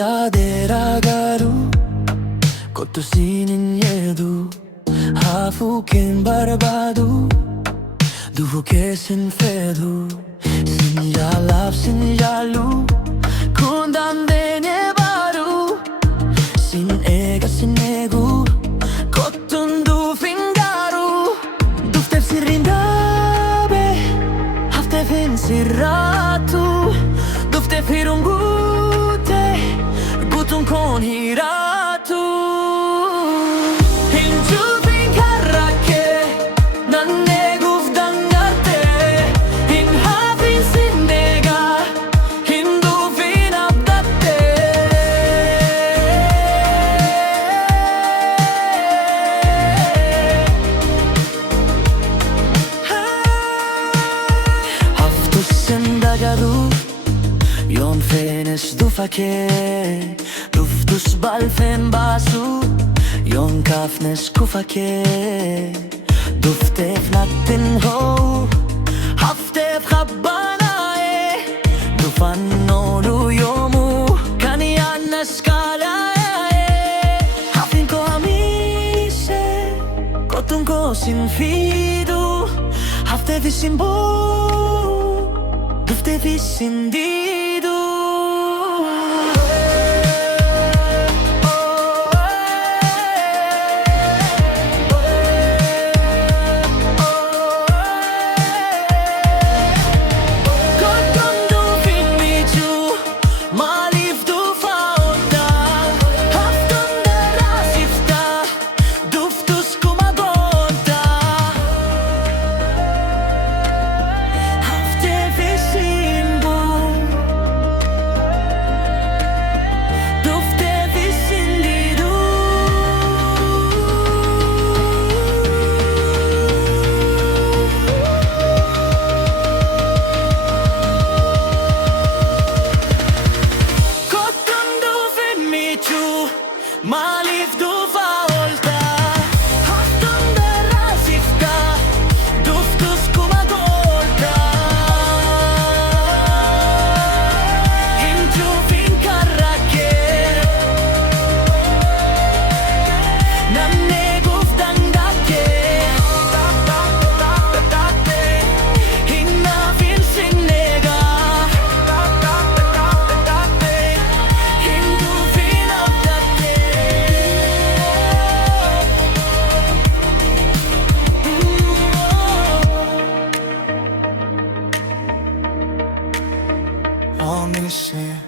Aderagaru Kotusinin yedu Hafuken barbadu Duhukesin fedu Sinjalap sinjalu Kundandene baru Sin ega sin egu Kotun du fingaru Duftef sirindabe Haftef insiratu Duftef hirungute Gutun kon hiratu Hinju finkarake Nanne gufdangate Hin hafin sindega Hindu finabdate Haftus sendagaru Yon fenes dufake Duftus balfen basu Yon kafnes kufake Duftef natin ho Haftef khabanae Dufan noru yomu Kaniyan skalae Hafin ko amise Kotun ko sinfidu Haftef isimbo Duftef isindidu Malif du faolta Hafton dera sifta Duftus kumagolta Hinju finkarake Nanne gufdangake Hinna fin sinnega Hindu finabdate All me to say